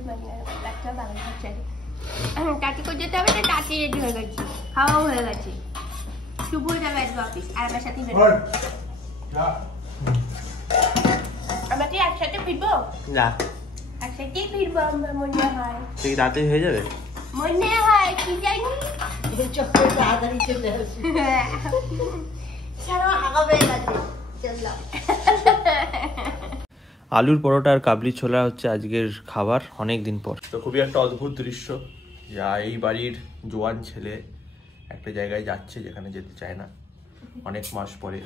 Good morning বাচ্চা বাংলা খাচ্ছে টাটি করে যেতে হবে না টাটি রেডি হয়ে গেছে খাওয়াও হয়ে গেছে শুভ যাবে আজকে অফিস আর আমার সাথেই বেরোবে আমরা কি একসাথে ফিরবো না একসাথেই ফিরবো আমার মনে হয় তুই রাতে হয়ে যাবে মনে হয় কি জানি চক্কর তাড়াতাড়ি চলে আসে সারা আগাবে গেছে চললাম আলুর পরোটা আর কাবলি ছোলা হচ্ছে আজকের খাবার অনেক দিন পর। তো খুবই একটা অদ্ভুত দৃশ্য, যা এই বাড়ির জোয়ান ছেলে একটা জায়গায় যাচ্ছে যেখানে যেতে চায় না অনেক মাস পরে,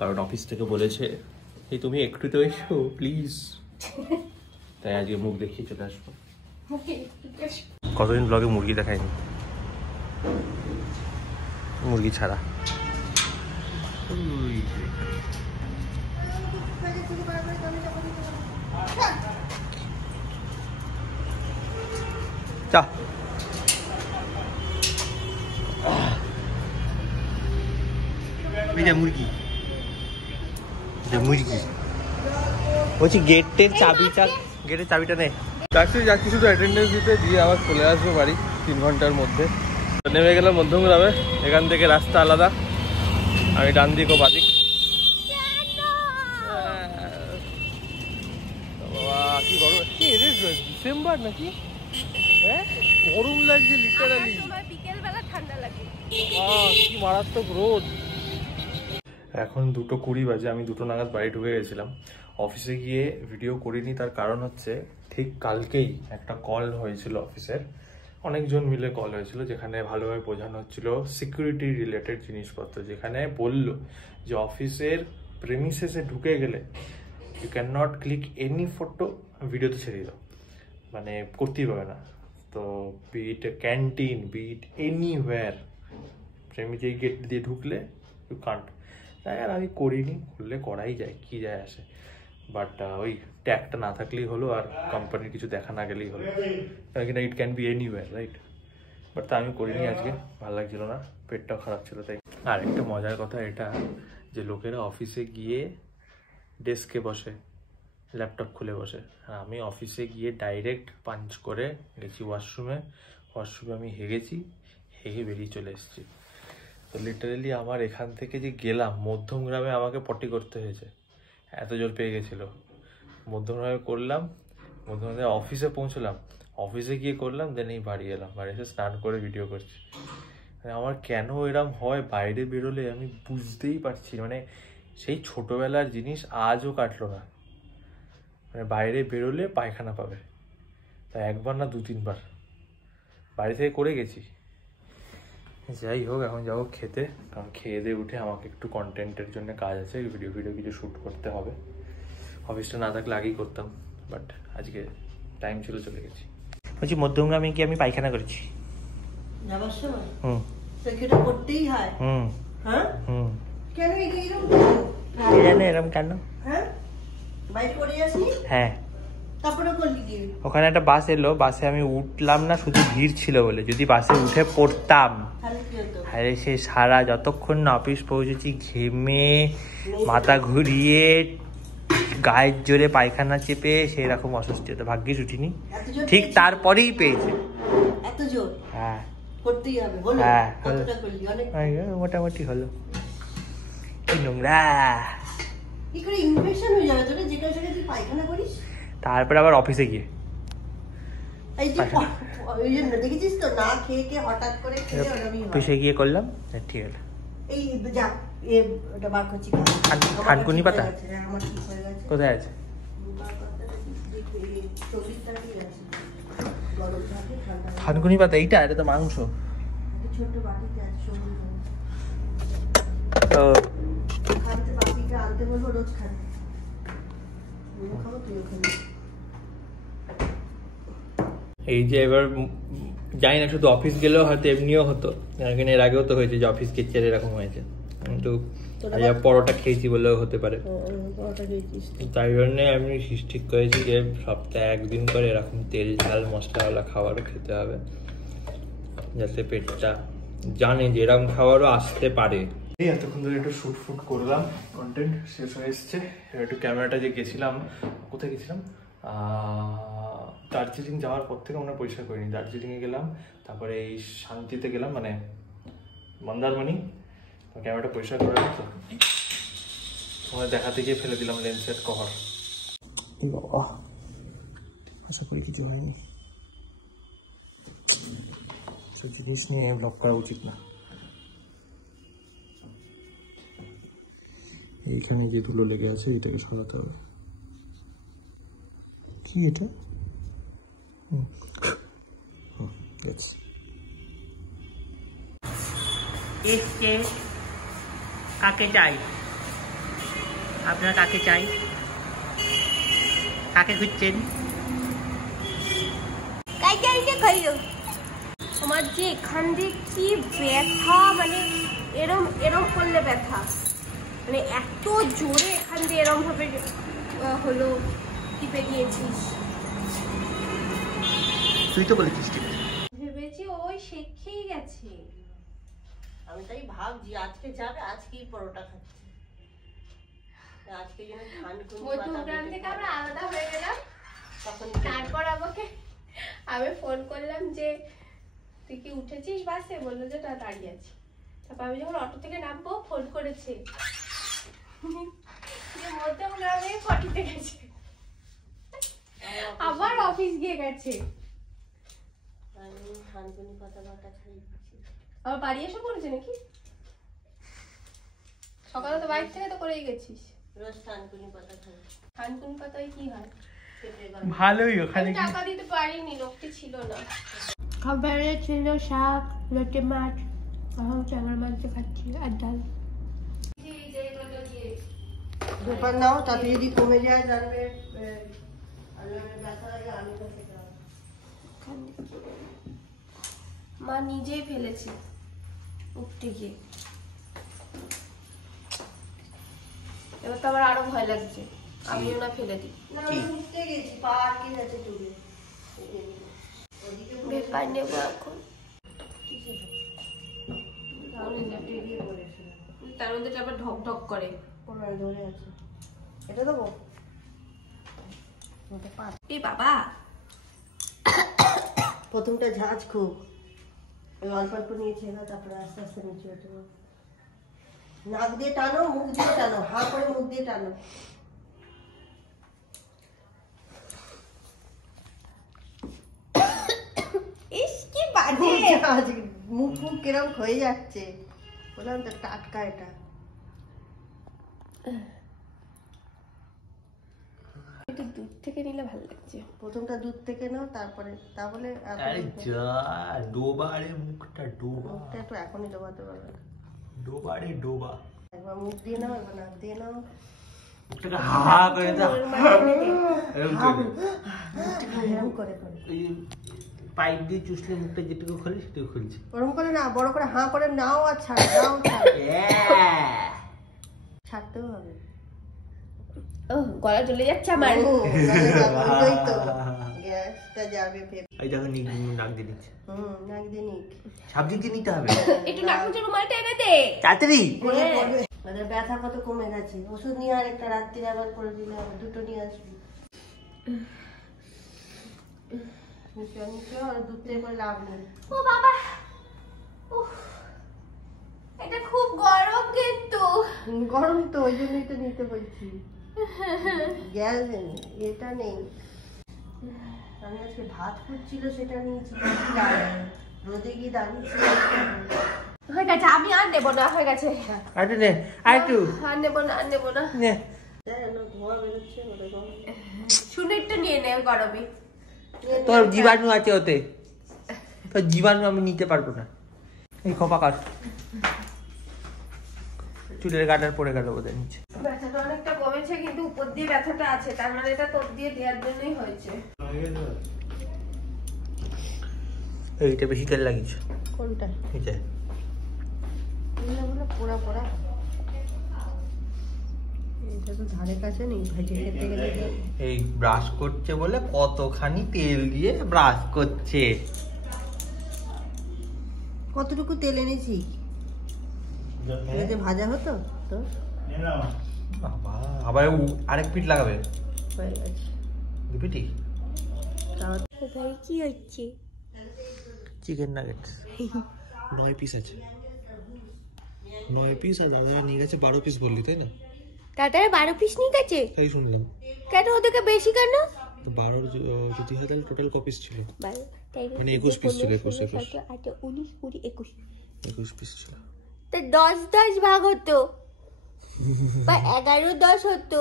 কারণ অফিস থেকে বলেছে এই তুমি একটু তো এসো প্লিজ, তাই আজকে মুখ দেখিয়ে চলে আসবো। কতদিন ব্লগে মুরগি দেখায়নি, মুরগি ছাড়া। চা মুরগি মুরগি বলছি গেটের চাবিটা, গেটের চাবিটা নেই। যাচ্ছি শুধু অ্যাটেন্ডেন্স দিতে, দিয়ে আবার চলে আসবো বাড়ি 3 ঘন্টার মধ্যে। নেমে গেলাম মধ্যমগ্রামে, এখান থেকে রাস্তা আলাদা, আমি ডান দিক ও বাদিক। কি গরম, কি ডিসেম্বর নাকি? হ্যাঁ গরম লাগছে লিটারালি, বিকেলবেলা ঠান্ডা লাগে, কি মারাত্মক রোদ। এখন 2:20 বাজে, আমি 2টো নাগাদ বাড়ি ঢুকে গেছিলাম। অফিসে গিয়ে ভিডিও করিনি, তার কারণ হচ্ছে ঠিক কালকেই একটা কল হয়েছিল অফিসের, অনেকজন মিলে কল হয়েছিল, যেখানে ভালোভাবে বোঝানো হচ্ছিল সিকিউরিটি রিলেটেড জিনিসপত্র, যেখানে বলল যে অফিসের প্রেমিসেসে ঢুকে গেলে you can not click any photo, ভিডিওতে ছেড়ে দাও, মানে করতেই পারবে না। তো বিট ক্যান্টিন, বিট এনিওয়্যার, প্রেমিসেই গেট দিয়ে ঢুকলে ইউ কান্ট। তাই আর আমি করিনি, করলে করাই যায়, কি যায় আসে। বাট ওই ট্যাগটা না থাকলেই হলো, আর কোম্পানির কিছু দেখা না গেলেই হলো, কারণ কিনা it can be anywhere, right? But তা আমি করিনি আজকে, ভালো লাগছিল না, পেটটাও খারাপ ছিল তাই। আর একটা মজার কথা এটা যে লোকেরা অফিসে গিয়ে ডেস্কে বসে, ল্যাপটপ খুলে বসে, আর আমি অফিসে গিয়ে ডাইরেক্ট পাঞ্চ করে গেছি ওয়াশরুমে আমি হেগেছি, হেগে বেরিয়ে চলে এসেছি। তো লিটারেলি আমার এখান থেকে যে গেলাম মধ্যমগ্রামে, আমাকে পটি করতে হয়েছে, এত জোর পেয়ে গেছিলো। মধ্যমগ্রামে করলাম, মধ্যমগ্রামে অফিসে পৌঁছলাম, অফিসে গিয়ে করলাম, দেন এই বাড়ি এলাম, বাড়ি এসে স্নান করে ভিডিও করছি। মানে আমার কেন এরম হয় বাইরে বেরোলে আমি বুঝতেই পারছি, মানে সেই ছোটোবেলার জিনিস আজও কাটলো না। মানে বাইরে বেরোলে পায়খানা পাবে, তাই একবার না 2-3 বার বাড়ি থেকে করে গেছি। যাই হোক, এখন যাবো খেতে, কারণ খেয়ে দিয়ে উঠে আমাকে একটু কন্টেন্টের জন্য কাজ আছে, ভিডিও কিছু শ্যুট করতে হবে। অফিসটা না থাকলে আগেই করতাম, বাট আজকে টাইম ছিল, চলে গেছি। বলছি মধ্যমগ্রামে কি আমি পায়খানা করেছি? যাবার সময় হুম, তো এটা করতেই হয়। হুম, হ্যাঁ হুম, কেন এরকম কে জানে এরম কেন? হ্যাঁ বাইরে করে আসি, হ্যাঁ তারপরে করলি কি? ওখানে একটা বাস এলো, বাসে আমি উঠলাম না, শুধু ভিড় ছিল বলে, যদি বাসে উঠে পড়তাম, তাহলে কি হতো? আরে সে সারা যতক্ষণ না অফিস পৌঁছেছি ঘেমে মাথা ঘুরিয়ে গায়ের জোরে পায়খানা চেপে সেই রকম অস্বস্তি হতো। ভাগ্যিস উঠিনি, ঠিক তারপরেই পেয়েছে। এত জোর? হ্যাঁ করতেই হবে। হলো? হ্যাঁ, কতটা করলি? অনেক মোটামুটি হলো। কি নোংরা, কি করে ইনফেকশন হয়ে যাবে তোর, যেটা সেটা তুই পায়খানা করিস। তারপরে আবার অফিসে গিয়ে এই যে ওই জন্য দেখেছিস তো, না খেয়ে হঠাৎ করে খেয়ে ওরকমই হয়। অফিসে গিয়ে করলাম, ঠিক আছে। এই যা ওটা বার করছি, থানকুনি পাতা আমার ঠিক হয়ে গেছে। কোথায় আছে? থানকুনি পাতা এইটা, এটা তো মাংস। ছোট বাটিতে আছে, সবুজ তো খাতে বাটিটা আনতে বলবো, রোজ খাবে, খাবো তুইও খাবি। এই যে এবার জানি না, শুধু অফিস গেলেও হয়তো এমনিও হতো, এখানে এর আগেও তো হয়েছে যে অফিস গেছি আর এরকম হয়েছে, কিন্তু পরোটা খেয়েছি বলেও হতে পারে। তাই জন্যে আমি ঠিক করেছি যে সপ্তাহে 1 দিন করে এরকম তেল ঝাল মশলাওয়ালা খাবারও খেতে হবে, যাতে পেটটা জানে যে এরকম খাবারও আসতে পারে। এতক্ষণ ধরে একটু শুট করলাম, কন্টেন্ট শেষ হয়ে এসছে। একটু ক্যামেরাটা যে গেছিলাম, কোথায় গেছিলাম, দার্জিলিং যাওয়ার পর থেকে আমরা পরিষ্কার করিনি। দার্জিলিংয়ে গেলাম, তারপরে এই শান্তিতে গেলাম, মানে মন্দারমণি, ক্যামেরাটা পরিষ্কার করে রাখতো, তোমাদের দেখাতে গিয়ে ফেলে দিলাম লেন্সের কভার। বাবা, আশা করি কিছু হয়নি। সব জিনিস নিয়ে ব্লগ করা উচিত না। এইখানে যে ধুলো লেগে আছে এটাকে সরাতে হবে। কি এটা? এসছে কাকে চাই? আপনারা কাকে চাই? কাকে খুঁজছেন? আমার যে এখান দিয়ে কি ব্যথা, মানে এরম এরম করলে ব্যথা, মানে এত জোরে এখান দিয়ে এরম ভাবে হলো টিপে দিয়েছিস। তুই তো বলেছিস ঠিক। ভেবেছি ওই শিখেই গেছে। আমি তাই ভাবছি আজকে যাবে, আজকেই পরোটা খাচ্ছে। আজকে যেন মধ্যগ্রাম থেকে আমরা আলাদা হয়ে গেলাম। তখন তারপর আমাকে আমি ফোন করলাম যে তুই কি উঠেছিস বাসে? বললো যে তা দাঁড়িয়ে আছি। তারপর আমি যখন অটো থেকে নামবো ফোন করেছে যে মধ্যগ্রামে ফটিতে গেছে, আবার অফিস গিয়ে গেছে। আমি থানকুনি পাতা খাইছি। আবার বাড়ি এসে পড়েছে নাকি? সকালে তো বাইক থেকে তো করেই গেছিস। রোজ থানকুনি পাতা খাই। থানকুনি পাতায় কি হয়? ভালোই ওখানে টাকা দিতে পারিনি, লোকটি ছিল না। খাবারে ছিল শাক, লোটে মাছ, এখন চাঙার মাছ খাচ্ছি আর ডাল। ব্যাপার নাও, তাতে যদি কমে যায় জানবে। ব্যথা লাগে আমি তো খেতে হবে। মা নিজেই ফেলেছে উঠতে গিয়ে। এবার তো আমার আরো ভয় লাগছে, আমিও না ফেলে দিই। না আমি উঠতে গেছি, পা আটকে যাচ্ছে টুলে। বেকার নেবো এখন। তার মধ্যে আবার ঢক ঢক করে। ধরে আছে, এটা দেবো। এ বাবা, প্রথমটা ঝাঁজ খুব, ওই অল্প অল্প নিয়েছে না, তারপরে আস্তে আস্তে নিচে ওঠে। নাক দিয়ে টানো, মুখ দিয়ে টানো, হা করে মুখ দিয়ে টানো। ইস কি বাজে, মুখ মুখ কিরম হয়ে যাচ্ছে। বললাম তো টাটকা এটা। একটু দুধ থেকে নিলে ভালো লাগছে। প্রথমটা দুধ থেকে নাও, তারপরে তাহলে আরে যা ডোবা রে, মুখটা ডোবা। মুখটা একটু এখনই ডোবাতে পারবে না। ডোবা রে ডোবা। একবার মুখ দিয়ে নাও, একবার নাক দিয়ে নাও। মুখটাকে হা করে দাও, এরকম করে করে এই পাইপ দিয়ে চুষলে মুখটা যেটুকু খোলে সেটুকু খুলছে। ওরকম করে না, বড় করে হাঁ করে নাও আর ছাড়, নাও ছাড়। ছাড়তেও হবে। ও গলা চলে যাচ্ছে আমার। ওই তো গ্যাসটা যাবে। এই দেখো নিক নাক দিয়ে নিচ্ছে। নাক দিয়ে নিক। সাবজেক্ট দিয়ে নিতে হবে। একটু নাকুচের রুমালটা এনে দে তাড়াতাড়ি। মানে ব্যথা কত কমে গেছে। ওষুধ নিয়ে আর একটা রাত্রি আবার করে দিলে হবে, দুটো নিয়ে আসবি। আর দুধ থেকে করে লাভ নেই। ও বাবা, এটা খুব গরম কিন্তু। গরম তো, ওই জন্যই তো নিতে বলছি। গ্যাস এটা নেই। আমি আজকে ভাত করছিল সেটা নিয়েছি, রোদে গিয়ে দাঁড়িয়েছি। হয়ে গেছে, আমি আর নেবো না, হয়ে গেছে। আরে নে আরেকটু। আর নেবো না, আর নেবো না। নে ধোঁয়া বেরোচ্ছে ওরকম। শুনে একটু নিয়ে নে গরমে। তোর জীবাণু আছে ওতে, তোর জীবাণু আমি নিতে পারবো না। এই খোপা কাট, চুলের গাডার পড়ে গেল বোধহয় নিচে। ব্যথাটা অনেকটা কমেছে, কিন্তু উপর দিয়ে ব্যথাটা আছে, তার মানে এটা তোর দিয়ে দেওয়ার জন্যই হয়েছে। এইটা বেশি তেল লাগিয়েছ। কোনটা? এইটা পোড়া পোড়া। এটা তো ধারে কাছে নেই, ভাজি খেতে গেলে। এই ব্রাশ করছে বলে কতখানি তেল দিয়ে ব্রাশ করছে। কতটুকু তেল এনেছি? ভাজা হতো তো। বাবা, আবার আরেক পিঠ লাগাবে। হয়ে গেছে। দুপিটি ভাই কি হচ্ছে? চিকেন নাগেটস 9 পিস আছে, 9 পিস, আর দাদারা নিয়ে গেছে 12 পিস বললি তাই না? দাদারা 12 পিস নিয়ে গেছে? তাই শুনলাম। কেন ওদেরকে বেশি কেন? তো 12 যদি হয় তাহলে টোটাল কপিস ছিল? মানে 21 পিস ছিল, 21 19 20 21 21 পিস ছিল। তা 10 ভাগ হতো বা 11-10 হতো,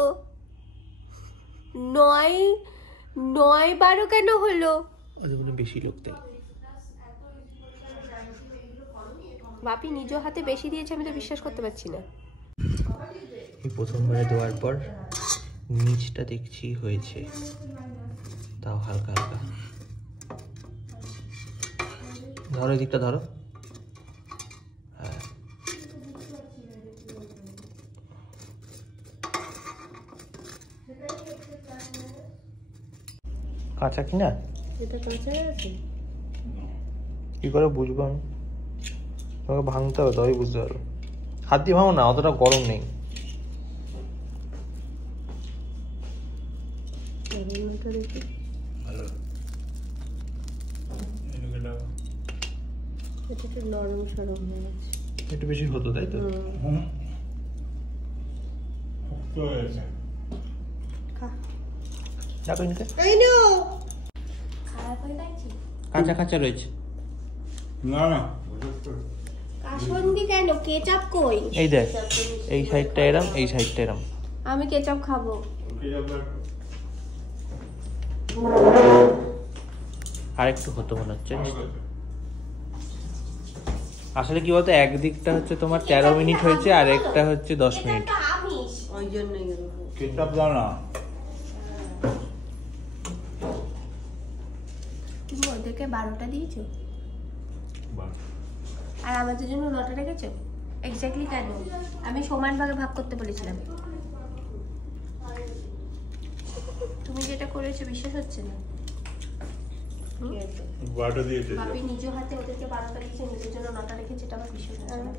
9-12 কেন হলো? ওদের মনে বেশি লোক তাই। বাপি নিজ হাতে বেশি দিয়েছে, আমি তো বিশ্বাস করতে পারছি না। এই প্রথমবারে দেওয়ার পর নিচটা দেখছি হয়েছে, তাও হালকা হালকা। ধরো এই দিকটা ধরো। হ্যাঁ, কাঁচা কিনা এটা কাঁচা আছে। কি করে বুঝবো আমি? তোমাকে ভাঙতে হবে তবেই বুঝতে পারবো। হাত দিয়ে ভাঙো না, অতটা গরম নেই। এটা একটু নরম সরম হয়ে গেছে। একটু বেশি হতো তাই তো? দেখো নিতে খারাপ হয়ে গেছে? কাঁচা কাঁচা রয়েছে। কাসন্দি কেন? কেচাপ কই? এই দেখ, এই সাইডটা এরম, এই সাইডটা এরম। আমি কেচাপ খাবো। আর একটু হতো মনে হচ্ছে। আসলে কি বলতো, একদিকটা হচ্ছে তোমার 13 মিনিট হয়েছে, আর একটা হচ্ছে 10 মিনিট। আমিষ ওই জন্যই কেচাপ দাও না। তুমি ওদেরকে 12টা দিয়েছো আর আমাদের জন্য 9টা রেখেছো? এক্স্যাক্টলি কেন? আমি সমান ভাগে ভাগ করতে বলেছিলাম। তুমি যেটা করেছো বিশ্বাস হচ্ছে না। বাটা দিয়েছে। বাপি নিজ হাতে ওদেরকে 12টা দিয়েছে, নিজের জন্য 9টা রেখেছে, এটা আমার বিশ্বাস হচ্ছে না।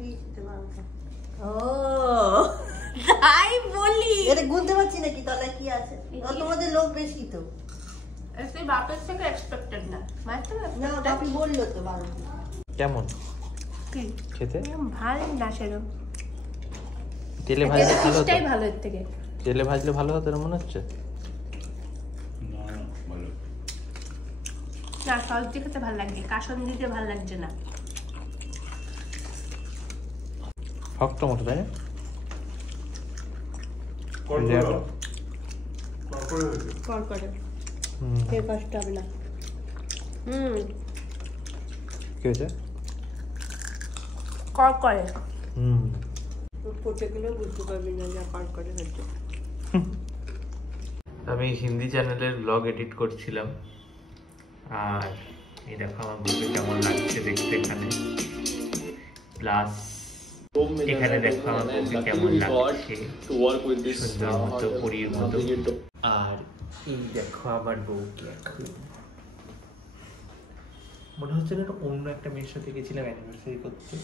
ও তাই বলি। এটা গুনতে পারছি নাকি তলায় কি আছে? তোমাদের লোক বেশি তো। তুই বাপের থেকে এক্সপেক্টেড না, মারতে না, বাপি বললো তো 12। কেমন কি খেতে? ভালো না সেরকম। তেলে ভাজলে ভালো হতো? এটাই ভালো এর থেকে। তেলে ভাজলে ভালো হতো না মনে হচ্ছে? না না, ভালো। না, সস দিয়ে খেতে ভালো লাগছে, কাসন দিতে ভালো লাগছে না। শক্ত মতো তাই না? কড়কড়ে হুম, খেয়ে কষ্ট হবে না। কি হয়েছে? কড়কড়ে। হুম, পচে গেলেও বুঝতে পারবি না যা কড়কড়ে হচ্ছে। আমি হিন্দি চ্যানেলের ব্লগ এডিট করছিলাম, আর এই দেখো আমার গ্রুপে কেমন লাগছে দেখতে এখানে। প্লাস এখানে দেখো আমার গ্রুপে কেমন লাগছে, সুন্দর মতো পরীর মতো। আর এই দেখো আমার বউকে এখন মনে হচ্ছে না অন্য একটা মেয়ের সাথে গেছিলাম অ্যানিভার্সারি করতে,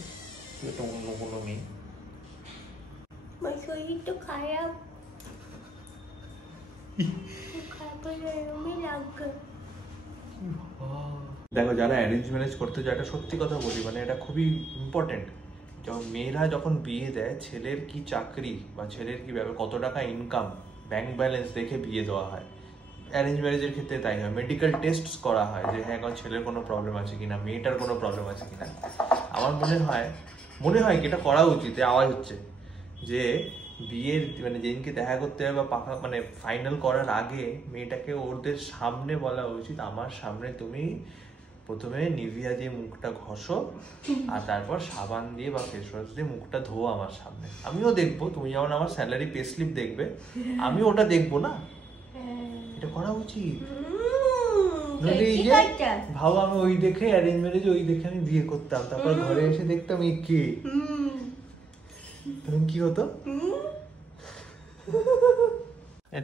এটা অন্য কোনো মেয়ে। আমার শরীর তো খারাপ, খারাপ হলে এরমই লাগবে। দেখো, যারা অ্যারেঞ্জ ম্যারেজ করতে যায়, এটা সত্যি কথা বলি, মানে এটা খুবই ইম্পর্টেন্ট। যখন মেয়েরা যখন বিয়ে দেয়, ছেলের কি চাকরি বা ছেলের কি ব্যাপার, কত টাকা ইনকাম, ব্যাংক ব্যালেন্স দেখে বিয়ে দেওয়া হয়। অ্যারেঞ্জ ম্যারেজের ক্ষেত্রে তাই হয়, মেডিকেল টেস্ট করা হয় যে হ্যাঁ ছেলের কোনো প্রবলেম আছে কিনা, মেয়েটার কোনো প্রবলেম আছে কিনা। আমার মনে হয় কি এটা করা উচিত। আওয়াজ হচ্ছে যে বিয়ের মানে যেদিনকে দেখা করতে হবে বা পাকা মানে ফাইনাল করার আগে মেয়েটাকে ওদের সামনে বলা উচিত, আমার সামনে তুমি প্রথমে নিভিয়া দিয়ে মুখটা ঘষো, আর তারপর সাবান দিয়ে বা ফেস ওয়াশ দিয়ে মুখটা ধোও আমার সামনে। আমিও দেখবো, তুমি যেমন আমার স্যালারি পে স্লিপ দেখবে, আমি ওটা দেখবো না? এটা করা উচিত। ভাবো আমি ওই দেখে অ্যারেঞ্জ ম্যারেজ, ওই দেখে আমি বিয়ে করতাম, তারপর ঘরে এসে দেখতাম এই কে, তখন কি হতো?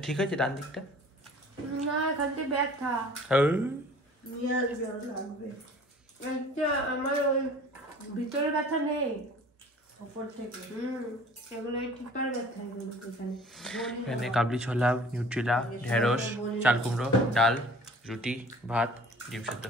ঠিক আছে ডান দিকটা? না, এখান থেকে ব্যথা। একটা আমার ওই ভিতরে ব্যথা নেই, উপর থেকে। সেগুলো ঠিকার ব্যথা এগুলো। এখানে কাবলি ছোলা, নিউট্রিলা, ঢেঁড়স, চাল কুমড়ো, ডাল, রুটি, ভাত, ডিম সেদ্ধ।